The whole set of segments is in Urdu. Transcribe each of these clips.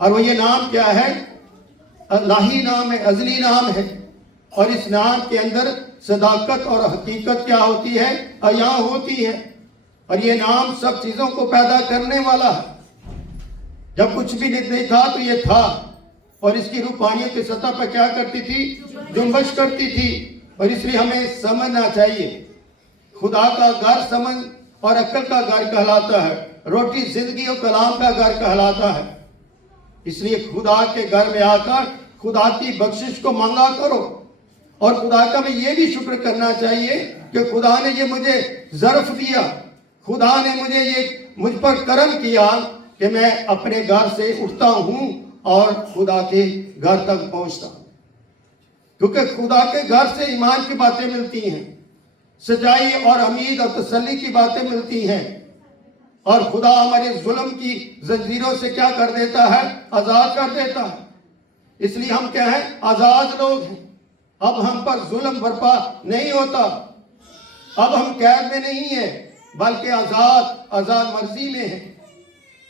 اور وہ یہ نام کیا ہے؟ الہی نام ہے، ازلی نام ہے، اور اس نام کے اندر صداقت اور حقیقت کیا ہوتی ہے؟ عیاں ہوتی ہے۔ اور یہ نام سب چیزوں کو پیدا کرنے والا ہے۔ جب کچھ بھی نہیں تھا تو یہ تھا، اور اس کی روحانیت کی سطح پر کیا کرتی تھی؟ جنبش کرتی تھی۔ اور اس لیے ہمیں سمجھنا چاہیے، خدا کا گھر سمجھ اور عقل کا گھر کہلاتا ہے، روٹی زندگی اور کلام کا گھر کہلاتا ہے۔ اس لیے خدا کے گھر میں آ کر خدا کی بخشش کو مانگا کرو، اور خدا کا میں یہ بھی شکر کرنا چاہیے کہ خدا نے یہ مجھے ظرف دیا، خدا نے مجھے یہ مجھ پر کرم کیا کہ میں اپنے گھر سے اٹھتا ہوں اور خدا کے گھر تک پہنچتا ہوں، کیونکہ خدا کے گھر سے ایمان کی باتیں ملتی ہیں، سچائی اور امید اور تسلی کی باتیں ملتی ہیں، اور خدا ہمارے ظلم کی زنجیروں سے کیا کر دیتا ہے؟ آزاد کر دیتا ہے۔ اس لیے ہم کیا ہیں؟ آزاد لوگ ہیں۔ اب ہم پر ظلم برپا نہیں ہوتا، اب ہم قید میں نہیں ہیں، بلکہ آزاد مرضی میں ہیں۔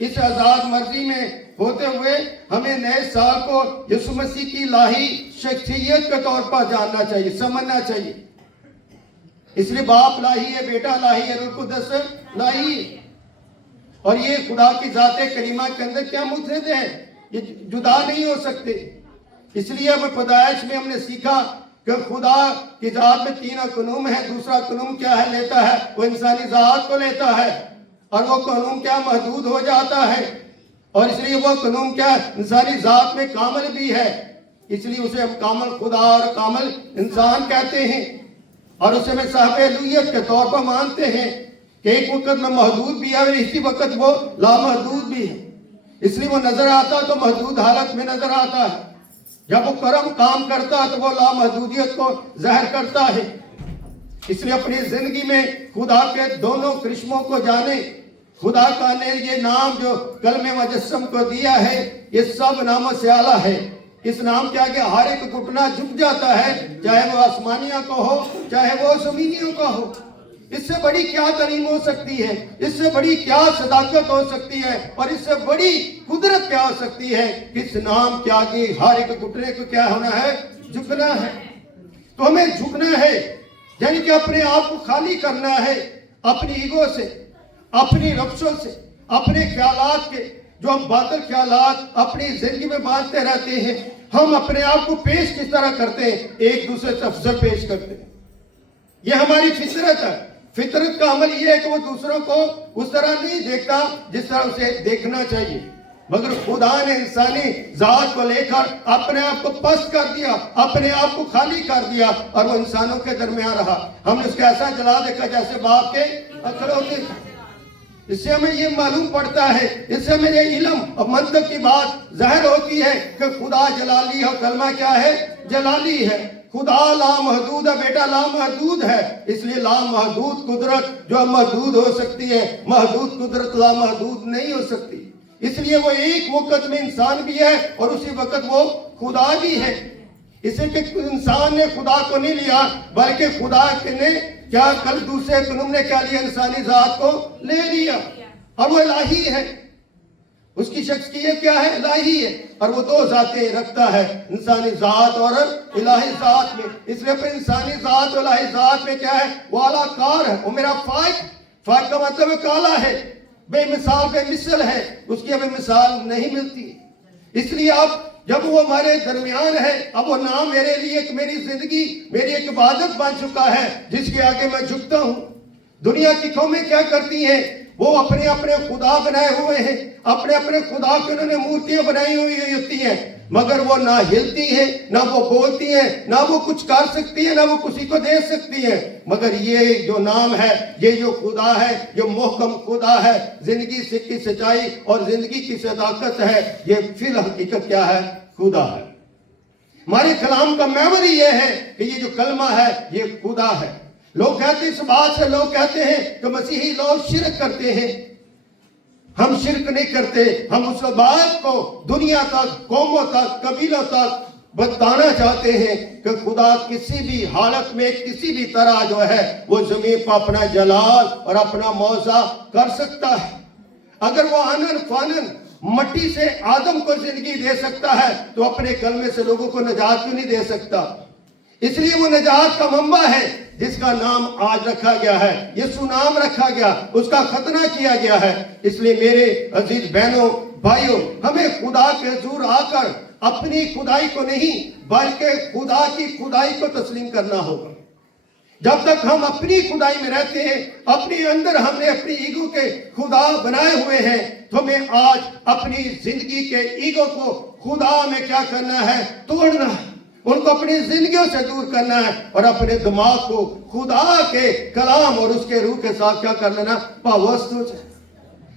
اس آزاد مرضی میں ہوتے ہوئے ہمیں نئے سال کو یسوع مسیح کی الہی شخصیت کے طور پر جاننا چاہیے، سمجھنا چاہیے۔ اس لیے باپ الہی ہے، بیٹا الہی ہے، روح القدس الہی ہے، اور یہ خدا کی ذات کریمہ کے اندر کیا متحد ہے، یہ جدا نہیں ہو سکتے۔ اس لیے اب پیدائش میں ہم نے سیکھا کہ خدا کی ذات میں تین اقنوم ہے۔ دوسرا اقنوم کیا ہے لیتا ہے؟ وہ انسانی ذات کو لیتا ہے، اور وہ اقنوم کیا محدود ہو جاتا ہے، اور اس لیے وہ اقنوم کیا انسانی ذات میں کامل بھی ہے۔ اس لیے اسے ہم کامل خدا اور کامل انسان کہتے ہیں، اور اسے میں صاحب الوہیت کے طور پر مانتے ہیں کہ ایک وقت میں محدود بھی ہے اور اسی وقت وہ لامحدود بھی ہے۔ اس لیے وہ نظر آتا تو محدود حالت میں نظر آتا ہے، جب وہ کرم کام کرتا تو وہ لامحدودیت کو ظاہر کرتا ہے۔ اس لیے اپنی زندگی میں خدا کے دونوں کرشموں کو جانے۔ خدا کا نے یہ نام جو کلمہ مجسم کو دیا ہے، یہ سب ناموں سے اعلیٰ ہے۔ اس نام کے آگے ہر ایک گھٹنا جھک جاتا ہے، چاہے وہ آسمانیوں کا ہو چاہے وہ زمینیوں کا ہو۔ اس سے بڑی کیا تعلیم ہو سکتی ہے، اس سے بڑی کیا صداقت ہو سکتی ہے، اور اس سے بڑی قدرت کیا ہو سکتی ہے کہ اس نام کے آگے ہر ایک گھٹنے کو کیا ہونا ہے؟ جھکنا ہے۔ تو ہمیں جھکنا ہے، یعنی کہ اپنے آپ کو خالی کرنا ہے اپنی ایگو سے، اپنی رفسوں سے، اپنے خیالات کے جو ہم باطل خیالات اپنی زندگی میں باندھتے رہتے ہیں۔ ہم اپنے آپ کو پیش کس طرح کرتے ہیں؟ ایک دوسرے سے افضل پیش کرتے ہیں۔ یہ ہماری فطرت ہے۔ فطرت کا عمل یہ ہے کہ وہ دوسروں کو اس طرح نہیں دیکھتا جس طرح اسے دیکھنا چاہیے، مگر خدا نے انسانی ذات کو لے کر اپنے آپ کو پست کر دیا، اپنے آپ کو خالی کر دیا، اور وہ انسانوں کے درمیان رہا۔ ہم نے اس کو ایسا جلا دیکھا جیسے باپ کے اکھڑوتے تھے۔ اس سے ہمیں یہ معلوم پڑتا ہے، اس سے ہمیں یہ علم اور منطق کی بات ظاہر ہوتی ہے کہ خدا جلالی ہے، اور کلمہ کیا ہے؟ جلالی ہے۔ خدا لامحدود ہے، بیٹا لامحدود ہے۔ اس لیے لامحدود قدرت جو محدود ہو سکتی ہے، محدود قدرت لامحدود نہیں ہو سکتی۔ اس لیے وہ ایک وقت میں انسان بھی ہے اور اسی وقت وہ خدا بھی ہے۔ اس لیے کہ انسان نے خدا کو نہیں لیا، بلکہ خدا نے کیا کل دوسرے اقنوم نے کیا لیا؟ انسانی ذات کو لے لیا، اور وہ الہی ہے۔ اس کی شخصیت کیا ہے؟ الہی ہے، اور وہ دو ذاتیں رکھتا ہے، انسانی ذات اور الہی ذات میں۔ اس لیے پھر انسانی ذات اور الہی ذات میں کیا ہے؟ وہ اعلیٰ کار ہے، وہ میرا فائق کا مطلب کالا ہے، بے مثال بے مثل ہے، اس کی ہمیں مثال نہیں ملتی۔ اس لیے اب جب وہ ہمارے درمیان ہے، اب وہ نام میرے لیے ایک میری زندگی میری ایک عبادت بن چکا ہے جس کے آگے میں جھکتا ہوں۔ دنیا کی قومیں کیا کرتی ہیں؟ وہ اپنے اپنے خدا بنائے ہوئے ہیں، اپنے اپنے خدا کے انہوں نے مورتیاں بنائی ہوئی ہوتی ہیں، مگر وہ نہ ہلتی ہیں، نہ وہ بولتی ہیں، نہ وہ کچھ کر سکتی ہیں، نہ وہ کسی کو دے سکتی ہیں۔ مگر یہ جو نام ہے، یہ جو خدا ہے، جو محکم خدا ہے، زندگی کی سچائی اور زندگی کی صداقت ہے، یہ فی الحقیقت کیا ہے؟ خدا ہے۔ ہمارے کلام کا محور یہ ہے کہ یہ جو کلمہ ہے یہ خدا ہے۔ لوگ کہتے ہیں، اس بات سے لوگ کہتے ہیں کہ مسیحی لوگ شرک کرتے ہیں۔ ہم شرک نہیں کرتے، ہم اس بات کو دنیا تک، قوموں تک، قبیلوں تک بتانا چاہتے ہیں کہ خدا کسی بھی حالت میں کسی بھی طرح جو ہے وہ زمین پر اپنا جلال اور اپنا موضع کر سکتا ہے۔ اگر وہ آنن فانن مٹی سے آدم کو زندگی دے سکتا ہے تو اپنے کلمے سے لوگوں کو نجات کیوں نہیں دے سکتا؟ اس لیے وہ نجات کا منبع ہے جس کا نام آج رکھا گیا ہے، یسوع نام رکھا گیا، اس کا ختنہ کیا گیا ہے۔ اس لیے میرے عزیز بہنوں بھائیوں، ہمیں خدا کے حضور آ کر اپنی خدائی کو نہیں بلکہ خدا کی خدائی کو تسلیم کرنا ہوگا۔ جب تک ہم اپنی خدائی میں رہتے ہیں، اپنی اندر ہم نے اپنی ایگو کے خدا بنائے ہوئے ہیں، تو ہمیں آج اپنی زندگی کے ایگو کو خدا میں کیا کرنا ہے؟ توڑنا ہے، ان کو اپنی زندگیوں سے دور کرنا ہے اور اپنے دماغ کو خدا کے کلام اور اس کے روح کے ساتھ کیا کر لینا؟ پابند ہو جائے،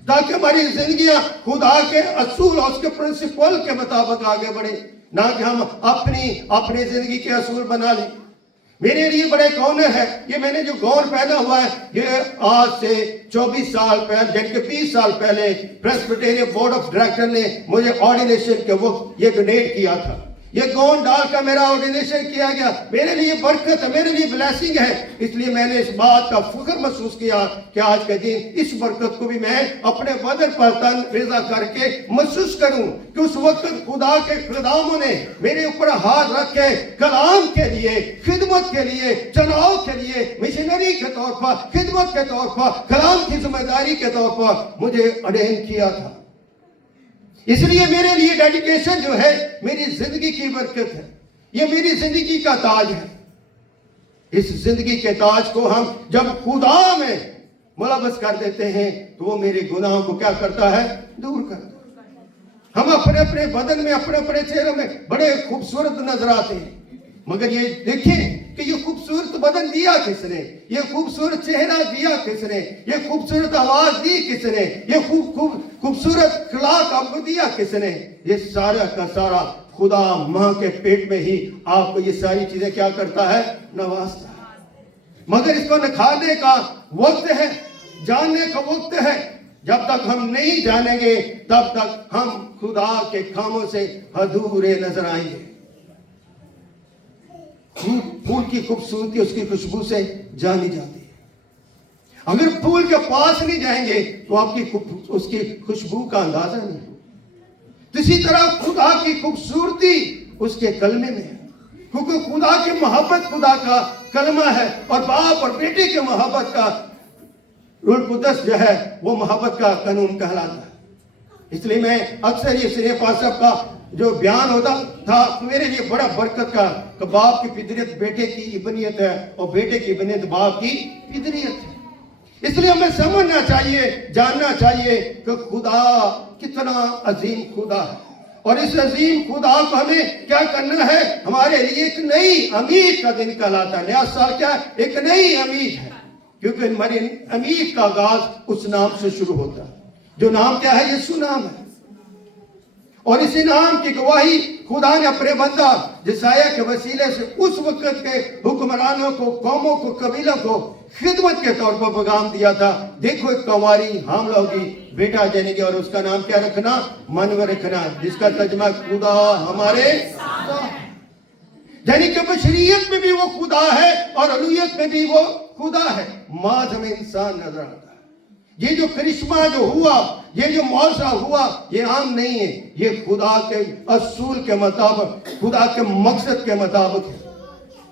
تاکہ ہماری زندگیاں خدا کے اصول اور اس کے پرنسپل کے مطابق آگے بڑھیں، نہ کہ ہم اپنی زندگی کے اصول بنا لیں۔ میرے لیے بڑے گونر ہے، یہ میں نے جو گون پہنا ہوا ہے، یہ آج سے 24 سال پہلے یعنی کہ 20 سال پہلے پریسبیٹیرین بورڈ آف ڈائریکٹر نے مجھے آرڈینیشن کے وقت یہ ڈونیٹ کیا تھا۔ یہ گون ڈال کر میرا آرڈینیشن کیا گیا، میرے لیے برکت ہے، میرے لیے بلیسنگ ہے۔ اس لیے میں نے اس بات کا فخر محسوس کیا کہ آج کے دن اس برکت کو بھی میں اپنے بدن پر تن ریزہ کر کے محسوس کروں کہ اس وقت خدا کے خداموں نے میرے اوپر ہاتھ رکھ کے کلام کے لیے، خدمت کے لیے، چناؤ کے لیے، مشنری کے طور پر، خدمت کے طور پر، کلام کی ذمہ داری کے طور پر مجھے اڈین کیا تھا۔ اس لیے میرے لیے ڈیڈیکیشن جو ہے میری زندگی کی برکت ہے، یہ میری زندگی کا تاج ہے۔ اس زندگی کے تاج کو ہم جب خدا میں ملوث کر دیتے ہیں تو وہ میرے گناہوں کو کیا کرتا ہے؟ دور کرتا ہے۔ ہم اپنے اپنے بدن میں، اپنے اپنے چہروں میں بڑے خوبصورت نظر آتے ہیں، مگر یہ دیکھیں کہ یہ خوبصورت بدن دیا کس نے؟ یہ خوبصورت چہرہ دیا کس نے؟ یہ خوبصورت آواز دی کس نے؟ یہ خوبصورت اخلاق آپ کو دیا کس نے؟ یہ سارا کا سارا خدا ماں کے پیٹ میں ہی آپ کو یہ ساری چیزیں کیا کرتا ہے؟ نوازتا ہے۔ مگر اس کو نکھارنے کا وقت ہے، جاننے کا وقت ہے۔ جب تک ہم نہیں جانیں گے تب تک ہم خدا کے کاموں سے ادھورے نظر آئیں گے۔ پھول کی خوبصورتی اس کی خوشبو سے جانی جاتی ہے۔ اگر پھول کے پاس نہیں جائیں گے تو آپ کی اس کی خوشبو کا اندازہ نہیں ہو۔ اسی طرح خدا کی خوبصورتی اس کے کلمے میں ہے، کیونکہ خدا کی محبت خدا کا کلمہ ہے، اور باپ اور بیٹے کی محبت کا روح القدس جو ہے وہ محبت کا قانون کہلاتا ہے۔ اس لیے میں اکثر یہ سنیہ پاس صاحب کا جو بیان ہوتا تھا میرے لیے بڑا برکت کا کہ باپ کی فطرت بیٹے کی ابنیت ہے اور بیٹے کی ابنیت باپ کی فطرت ہے۔ اس لیے ہمیں سمجھنا چاہیے، جاننا چاہیے کہ خدا کتنا عظیم خدا ہے، اور اس عظیم خدا کو ہمیں کیا کرنا ہے؟ ہمارے لیے ایک نئی امید کا دن کہلاتا ہے۔ نیا سال کیا ہے؟ ایک نئی امید ہے، کیونکہ ہماری امید کا آغاز اس نام سے شروع ہوتا ہے، جو نام کیا ہے؟ یسوع نام ہے۔ اور اسی نام کی گواہی خدا نے اپنے بندہ جسایہ کے وسیلے سے اس وقت کے حکمرانوں کو، قوموں کو، قبیلوں کو خدمت کے طور پر پیغام دیا تھا۔ دیکھو ایک کنواری حاملہ ہوگی، بیٹا جنے گی، اور اس کا نام کیا رکھنا؟ منور رکھنا، جس کا ترجمہ خدا ہمارے ساتھ ہے۔ یعنی کہ بشریت میں بھی وہ خدا ہے اور الوہیت میں بھی وہ خدا ہے۔ ماض میں انسان نظر آتا ہے۔ یہ جو کرشمہ جو ہوا، یہ جو معجزہ ہوا، یہ عام نہیں ہے، یہ خدا کے اصول کے مطابق، خدا کے مقصد کے مطابق ہے۔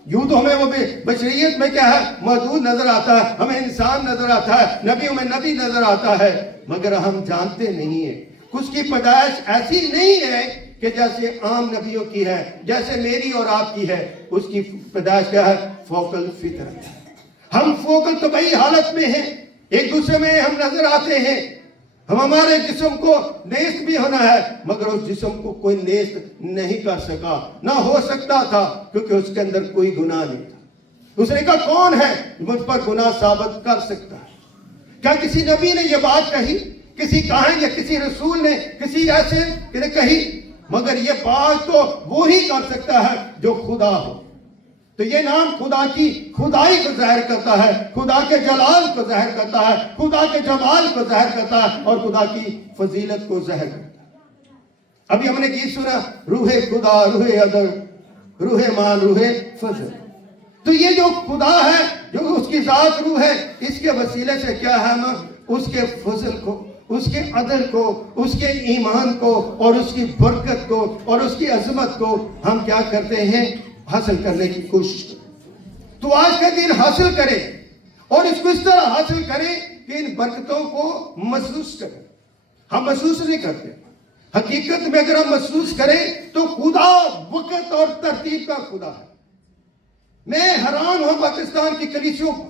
یوں تو ہمیں وہ بشریت میں کیا ہے؟ محدود نظر آتا ہے، ہمیں انسان نظر آتا ہے، نبیوں میں نبی نظر آتا ہے، مگر ہم جانتے نہیں ہیں اس کی پیدائش ایسی نہیں ہے کہ جیسے عام نبیوں کی ہے، جیسے میری اور آپ کی ہے۔ اس کی پیدائش کیا ہے؟ فوق الفطرت ہے۔ ہم فوق الطبعی حالت میں ہیں، ایک دوسرے میں ہم نظر آتے ہیں۔ ہمارے جسم کو نیست بھی ہونا ہے، مگر اس جسم کو کوئی نیست نہیں کر سکا، نہ ہو سکتا تھا، کیونکہ اس کے اندر کوئی گناہ نہیں تھا۔ اس نے کہا کون ہے مجھ پر گناہ ثابت کر سکتا ہے؟ کیا کسی نبی نے یہ بات کہی؟ کسی کاہن یا کسی رسول نے کسی ایسے نے کہی؟ مگر یہ بات تو وہی کر سکتا ہے جو خدا ہو۔ تو یہ نام خدا کی خدائی کو ظاہر کرتا ہے، خدا کے جلال کو ظاہر کرتا ہے، خدا کے جمال کو ظاہر کرتا ہے، اور خدا کی فضیلت کو ظاہر کرتا ہے۔ ابھی ہم نے گیت سنا، روح خدا، روح عدل، روح مان، روح فضل۔ تو یہ جو خدا ہے، جو اس کی ذات روح ہے، اس کے وسیلے سے کیا ہے؟ ہم اس کے فضل کو، اس کے عدل کو، اس کے ایمان کو اور اس کی برکت کو اور اس کی عظمت کو ہم کیا کرتے ہیں؟ حاصل کرنے کی کوشش کریں۔ تو آج کا دن حاصل کریں اور اس کو اس طرح حاصل کریں کہ ان برکتوں کو محسوس کریں۔ ہم محسوس نہیں کرتے، حقیقت میں اگر ہم محسوس کریں تو خدا وقت اور ترتیب کا خدا ہے۔ میں حیران ہوں پاکستان کی کلیسیوں پر،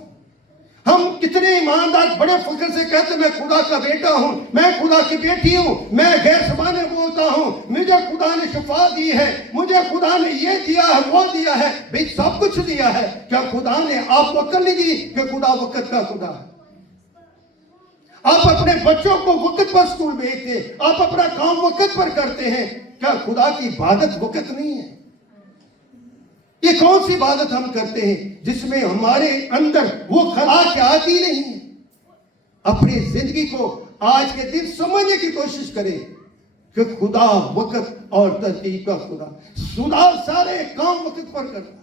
ہم کتنے ایماندار بڑے فخر سے کہتے ہیں میں خدا کا بیٹا ہوں، میں خدا کی بیٹی ہوں، میں غیر زبانیں بولتا ہوں، مجھے خدا نے شفا دی ہے، مجھے خدا نے یہ دیا ہے وہ دیا ہے۔ بھئی سب کچھ دیا ہے، کیا خدا نے آپ کو عقل نہیں دی کہ خدا وقت کا خدا ہے؟ آپ اپنے بچوں کو وقت پر اسکول بھیجتے، آپ اپنا کام وقت پر کرتے ہیں، کیا خدا کی عبادت وقت نہیں ہے؟ یہ کون سی عبادت ہم کرتے ہیں جس میں ہمارے اندر وہ خلا کے آتی نہیں ہے؟ اپنی زندگی کو آج کے دن سمجھنے کی کوشش کریں کہ خدا وقت اور ترتیب کا خدا سارے کام وقت پر کرتا۔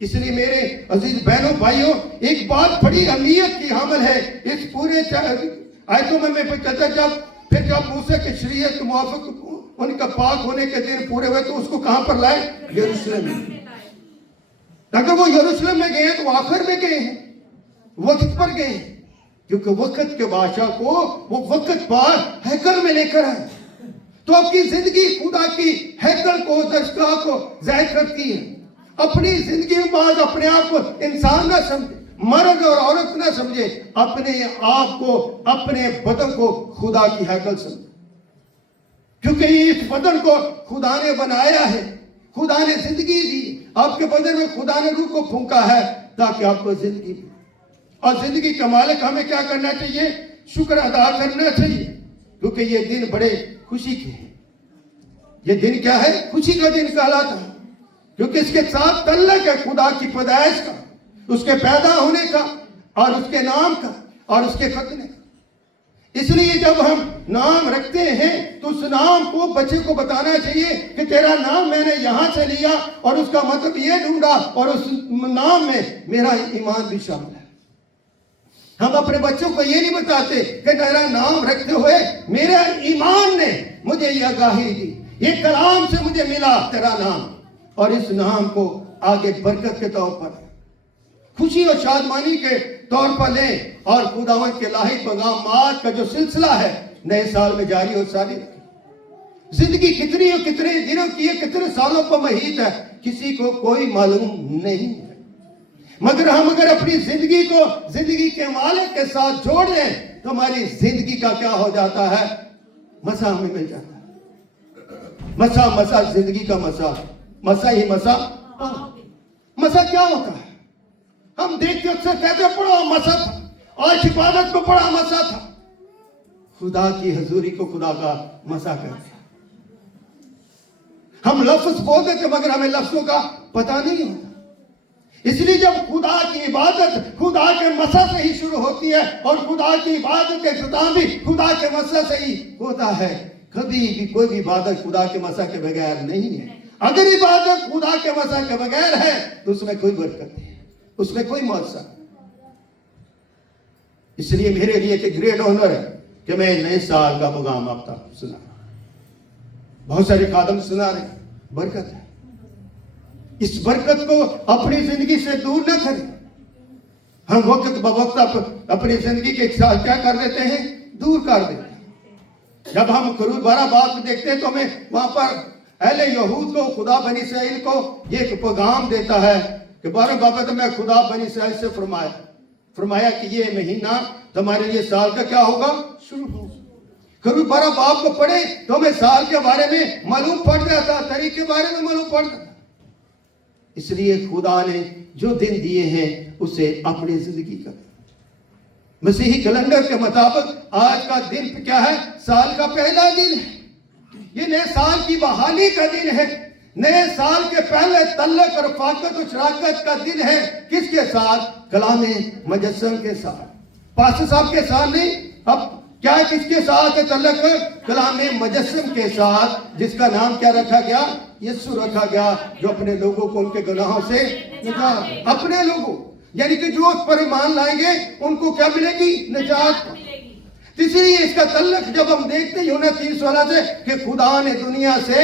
اس لیے میرے عزیز بہنوں بھائیوں، ایک بات بڑی اہمیت کی حامل ہے اس پورے آیتوں میں کہتا جب موسیٰ کی شریعت کے موافق ان کا پاک ہونے کے دن پورے ہوئے تو اس کو کہاں پر لائے؟ یروشلم میں۔ اگر وہ یروشلم میں گئے تو آخر میں گئے ہیں، وقت پر گئے ہیں، کیونکہ وقت کے بادشاہ کو وہ وقت پر ہیکل میں لے کر آئے۔ تو آپ کی زندگی خدا کی ہیکل کو، درسگاہ کو ظاہر کرتی ہے۔ اپنی زندگی میں بعض اپنے آپ کو انسان نہ سمجھے، مرد اور عورت نہ سمجھے، اپنے آپ کو، اپنے بدن کو خدا کی ہیکل سمجھے، کیونکہ اس بدن کو خدا نے بنایا ہے، خدا نے زندگی دی، آپ کے بدن میں خدا نے روح کو پھونکا ہے تاکہ آپ کو زندگی دی۔ اور زندگی کا مالک ہمیں کیا کرنا چاہیے؟ شکر ادا کرنا چاہیے، کیونکہ یہ دن بڑے خوشی کے ہیں۔ یہ دن کیا ہے؟ خوشی کا دن کہلاتا ہے، کیونکہ اس کے ساتھ تعلق ہے خدا کی پیدائش کا، اس کے پیدا ہونے کا اور اس کے نام کا اور اس کے ختنے کا۔ اس لیے جب ہم نام رکھتے ہیں تو اس نام کو بچے کو بتانا چاہیے کہ تیرا نام میں نے یہاں سے لیا اور اس کا مطلب یہ ڈھونڈا اور اس نام میں میرا ایمان بھی شامل ہے۔ ہم اپنے بچوں کو یہ نہیں بتاتے کہ تیرا نام رکھتے ہوئے میرے ایمان نے مجھے یہ آگاہی دی، یہ کلام سے مجھے ملا تیرا نام، اور اس نام کو آگے برکت کے طور پر، خوشی اور شادمانی کے طور پر لیں اور خداوند کے لاحق پیغامات کا جو سلسلہ ہے نئے سال میں جاری اور ساری رکھیں۔ زندگی کتنی اور کتنے دنوں کی ہے، کتنے سالوں پر محیط ہے، کسی کو کوئی معلوم نہیں ہے، مگر ہم اگر اپنی زندگی کو زندگی کے مالک کے ساتھ جوڑ لیں تو ہماری زندگی کا کیا ہو جاتا ہے؟ مسا ہمیں مل جاتا ہے۔ مسا زندگی کا مسا ہی مسا کیا ہوتا ہے؟ ہم دیکھتے اکثر کہتے ہیں بڑا مسا تھا، آج عبادت میں بڑا مسا تھا۔ خدا کی حضوری کو خدا کا مسا کہتے ہیں۔ ہم لفظ بولتے تھے مگر ہمیں لفظوں کا پتہ نہیں ہوتا۔ اس لیے جب خدا کی عبادت خدا کے مسا سے ہی شروع ہوتی ہے اور خدا کی عبادت کے اختتام بھی خدا کے مسا سے ہی ہوتا ہے، کبھی بھی کوئی بھی عبادت خدا کے مسا کے بغیر نہیں ہے۔ اگر عبادت خدا کے مسا کے بغیر ہے تو اس میں کوئی برکت نہیں، اس میں کوئی معجزہ نہیں۔ اس لیے میرے لیے ایک گریٹ آنر ہے کہ میں نئے سال کا پیغام آپ تک سنا رہا ہوں۔ بہت سارے خادم سنا رہے ہیں، برکت ہے۔ اس برکت کو اپنی زندگی سے دور نہ کریں۔ ہم وقت بوقت اپنی زندگی کے ساتھ کیا کر دیتے ہیں؟ دور کر دیتے ہیں۔ جب ہم خروج 12 باب میں دیکھتے ہیں تو ہمیں وہاں پر اہل یہود کو خدا بنی اسرائیل کو یہ ایک پیغام دیتا ہے کہ 12 باب میں خدا بنی اسرائیل سے فرمایا کہ یہ مہینہ تمہارے لیے سال کا کیا ہوگا؟ شروع ہوگا۔ خروج 12 باب کو پڑھے تو ہمیں سال کے بارے میں معلوم پڑ جاتا، تاریخ کے بارے میں معلوم پڑ جاتا۔ اس لیے خدا نے جو دن دیے ہیں اسے اپنی زندگی کا، مسیحی کیلنڈر کے مطابق آج کا دن کیا ہے؟ سال کا پہلا دن ہے۔ یہ نئے سال کی بحالی کا دن ہے، نئے سال کے پہلے تعلق اور رفاقت و شراکت کا دن ہے۔ کس کے ساتھ؟ کلام مجسم کے ساتھ، پاسٹر صاحب کے ساتھ نہیں۔ اب کیا کس کے ساتھ تعلق؟ کلام مجسم کے ساتھ، جس کا نام کیا رکھا گیا؟ یسوع رکھا گیا، جو اپنے لوگوں کو ان کے گناہوں سے نجات، اپنے لوگوں یعنی کہ جو اس پر ایمان لائیں گے ان کو کیا ملے گی؟ نجات۔ اس لیے اس کا تعلق جب ہم دیکھتے ہیں یوحنا 3:16 سے کہ خدا نے دنیا سے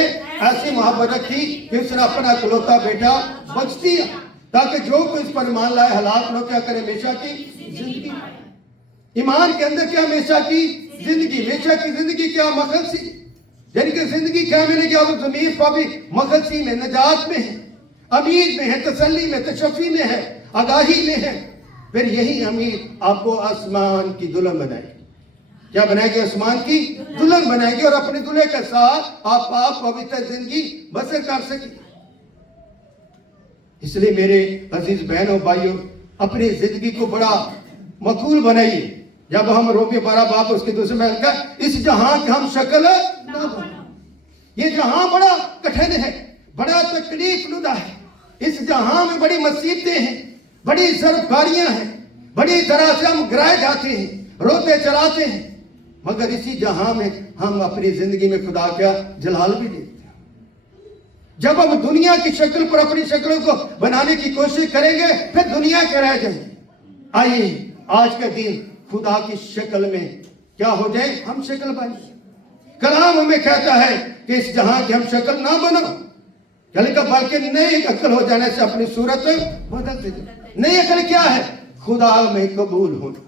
ایسی محبت رکھی کہ اس نے اپنا اکلوتا بیٹا بخش دیا تاکہ جو کوئی اس پر ایمان لائے ہلاک نہ کیا کرے ہمیشہ کی زندگی. ایمان کے اندر کیا ہمیشہ کی زندگی. ہمیشہ کی زندگی کیا مخلصی یعنی کہ زندگی کیا ملے گی. اب ضمیر پر بھی مخلصی میں نجات میں ہے, امید میں ہے, تسلی میں, تشفی میں ہے, آگاہی میں ہے. پھر یہی امید آپ کو آسمان کی دلہن بنائے گی. کیا بنائے گی؟ آسمان کی دلہن بنائے گی اور اپنے دلہے کے ساتھ آپ پویتر زندگی بسر کر سکیں. اس لیے میرے عزیز بہنوں بھائیوں اپنی زندگی کو بڑا مقبول بنائیے. جب ہم رومیو 12 اس کے دوسرے میں لکھا اس جہاں کی ہم شکل نہ بنو. یہ جہاں بڑا کٹھن ہے, بڑا تکلیف ندا ہے. اس جہاں میں بڑی مصیبتیں ہیں, بڑی ضربکاریاں ہیں, بڑی طرح سے ہم گرائے جاتے ہیں, روتے چلاتے ہیں. مگر اسی جہاں میں ہم اپنی زندگی میں خدا کا جلال بھی دیکھتے ہیں. جب ہم دنیا کی شکل پر اپنی شکلوں کو بنانے کی کوشش کریں گے پھر دنیا کے رہ جائیں گے. آئیے آج کا دن خدا کی شکل میں کیا ہو جائے, ہم شکل بنیں. کلام ہمیں کہتا ہے کہ اس جہاں کی ہم شکل نہ بنو بلکہ نئی عقل ہو جانے سے اپنی صورت بدل دے. نئی عقل کیا ہے؟ خدا میں قبول ہونا,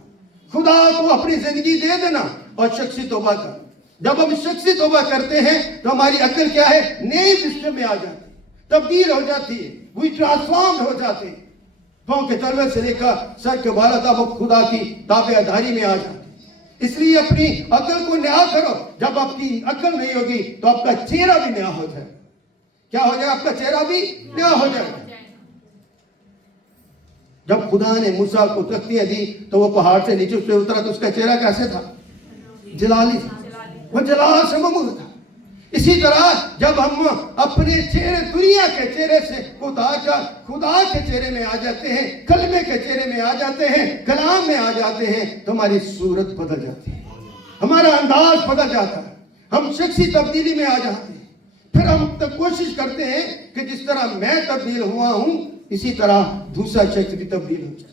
خدا کو اپنی زندگی دے دینا اور شخصی توبہ کرنا. جب ہم شخصی توبہ کرتے ہیں تو ہماری عقل کیا ہے؟ نئی سسٹم میں آ جاتی ہے, تبدیل ہو جاتی ہے, وہی ٹرانسفارمڈ ہو جاتے ہیں. پاؤں کے تلوے سے لے کر سر کے بالا تک وہ خدا کی تابع داری میں آ جاتے ہیں. اس لیے اپنی عقل کو نیا کرو. جب آپ کی عقل نہیں ہوگی تو آپ کا چہرہ بھی نیا ہو جائے. کیا ہو جائے؟ آپ کا چہرہ بھی نیا ہو جائے. جب خدا نے موسیٰ کو تختیاں دی تو وہ پہاڑ سے نیچے سے اترا تو اس کا چہرہ کیسے تھا؟ جلالی تھا, وہ جلال سے ممور تھا. اسی طرح جب ہم اپنے چہرے دنیا کے چہرے سے خدا کے چہرے میں آ جاتے ہیں, کلمے کے چہرے میں آ جاتے ہیں, کلام میں آ جاتے ہیں تو ہماری صورت بدل جاتی ہے, ہمارا انداز بدل جاتا ہے, ہم شخصی تبدیلی میں آ جاتے ہیں. پھر ہم کوشش کرتے ہیں کہ جس طرح میں تبدیل ہوا ہوں اسی طرح دوسرا شخص بھی تبدیل ہو جائے.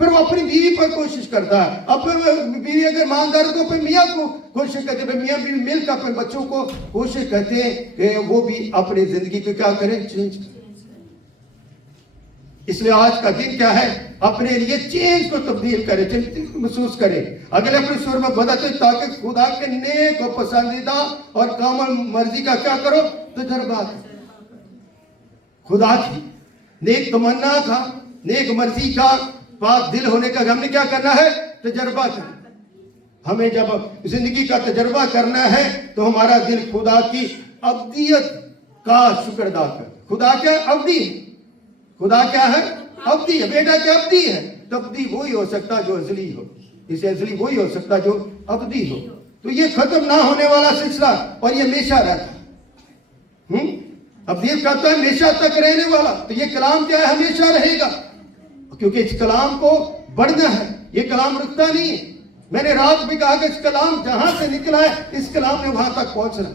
پھر وہ اپنی بیوی پر کوشش کرتا ہے. اپنی بیوی اگر ماندار تو اپنے میاں کو کوشش کرتے ہیں, میاں بیوی مل کر اپنے بچوں کو کوشش کرتے ہیں کہ وہ بھی اپنی زندگی کو کیا کریں, چینج کریں. اس لیے آج کا دن کیا ہے؟ اپنے لیے چینج کو تبدیل کرے, محسوس کرے, اگلے اپنے سور میں بدلتے تاکہ خدا کے نیک و پسندیدہ اور کامل مرضی کا کیا کرو, تجربہ کرو. خدا کی نیک تمنا کا, نیک مرضی کا, پاک دل ہونے کا ہم نے کیا کرنا ہے؟ تجربہ کرنا. ہمیں جب زندگی کا تجربہ کرنا ہے تو ہمارا دل خدا کی ابدیت کا شکر ادا کرے. خدا کیا ابدی ہے؟ خدا کیا ہے؟ ابدی ہے. بیٹا کیا ابدی ہے؟ تو ابدی وہی ہو سکتا جو ازلی ہو, اسے ازلی وہی ہو سکتا جو ابدی ہو. تو یہ ختم نہ ہونے والا سلسلہ اور یہ ہمیشہ رہتا ہے. ابدیت کہتا ہے ہمیشہ تک رہنے والا. تو یہ کلام کیا ہے؟ ہمیشہ رہے گا, کیونکہ اس کلام کو بڑھنا ہے. یہ کلام رکتا نہیں ہے. میں نے رات بھی کہا کہ اس کلام جہاں سے نکلا ہے اس کلام نے وہاں تک پہنچنا.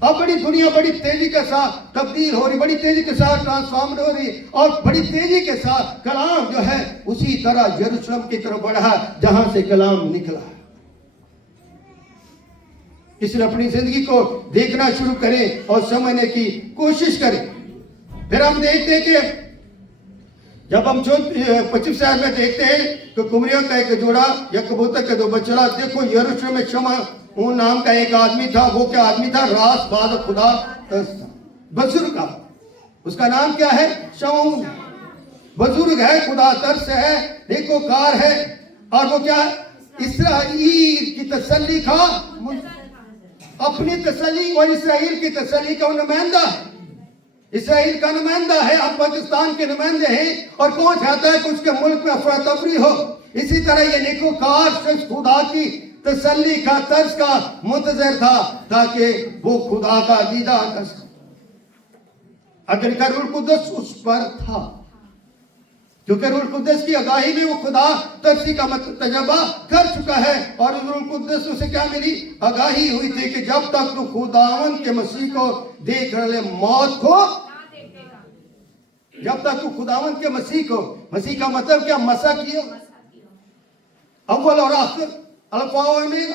اب بڑی دنیا بڑی تیزی کے ساتھ تبدیل ہو رہی, بڑی تیزی کے ساتھ ٹرانسفارمڈ ہو رہی ہے, اور بڑی تیزی کے ساتھ کلام جو ہے اسی طرح یروشلم کی طرف بڑھا جہاں سے کلام نکلا ہے. اس لیے اپنی زندگی کو دیکھنا شروع کریں اور سمجھنے کی کوشش کریں. پھر ہم دیکھتے ہیں کہ جب ہم 25 شہر میں دیکھتے ہیں کہ کمریوں کا ایک جوڑا یا کبوتر کے 2 بچڑا. دیکھو یروشلم میں شمع اون نام کا ایک آدمی تھا. وہ کیا آدمی تھا؟ راست باز خدا ترس تھا, بزرگ کا. اس کا نام کیا ہے؟ شمعون. بزرگ ہے, خدا ترس ہے, نیکوکار ہے, اور وہ کیا اسرائیل کی تسلی کا, اپنی تسلی اور اسرائیل کی تسلی کا نمائندہ ہے. اسرائیل کا نمائندہ ہے, ہم پاکستان کے نمائندے ہیں, اور کون چاہتا ہے کہ اس کے ملک میں افراتفری ہو. اسی طرح یہ نیکوکار شخص خدا کی تسلی کا, طرز کا منتظر تھا تاکہ وہ خدا کا دیدار کر سکے. اگر کا روح القدس اس پر تھا, کیونکہ روح القدس کی آگاہی میں وہ خدا ترسی کا تجربہ کر چکا ہے, اور روح القدس اسے کیا ملی؟ آگاہی ہوئی تھی کہ جب تک تو خداوند کے مسیح کو دیکھ رہے موت کو, جب تک تو خداوند کے مسیح کو, مسیح کا مطلب کیا؟ مسا کیا, اول اور آخر, الفا و اومیگا,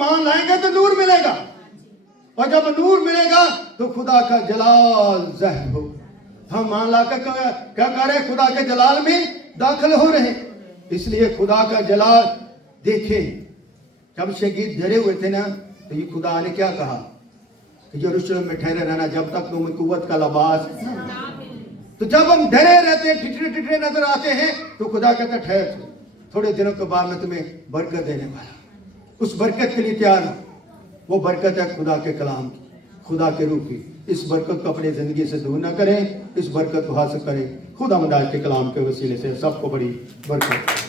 مان لائیں گے تو نور ملے گا, اور جب نور ملے گا تو خدا کا جلال ظاہر ہو. ہم مان لا کر کیا کر رہے ہیں؟ خدا کے جلال میں داخل ہو رہے ہیں. اس لیے خدا کا جلال دیکھیں. جب شگید ڈرے ہوئے تھے نا تو یہ خدا نے کیا کہا کہ یروشلم میں ٹھہرے رہنا جب تک تمہیں قوت کا لباس. تو جب ہم ڈرے رہتے ہیں, ٹھٹرے نظر آتے ہیں, تو خدا کہتا ٹھہر, تھوڑے دنوں کے بعد میں تمہیں برکت دینے والا. اس برکت کے لیے تیار ہو. وہ برکت ہے خدا کے کلام کی, خدا کے روح کی. اس برکت کو اپنی زندگی سے دور نہ کریں, اس برکت کو حاصل کریں. خدا مدد کے کلام کے وسیلے سے سب کو بڑی برکت.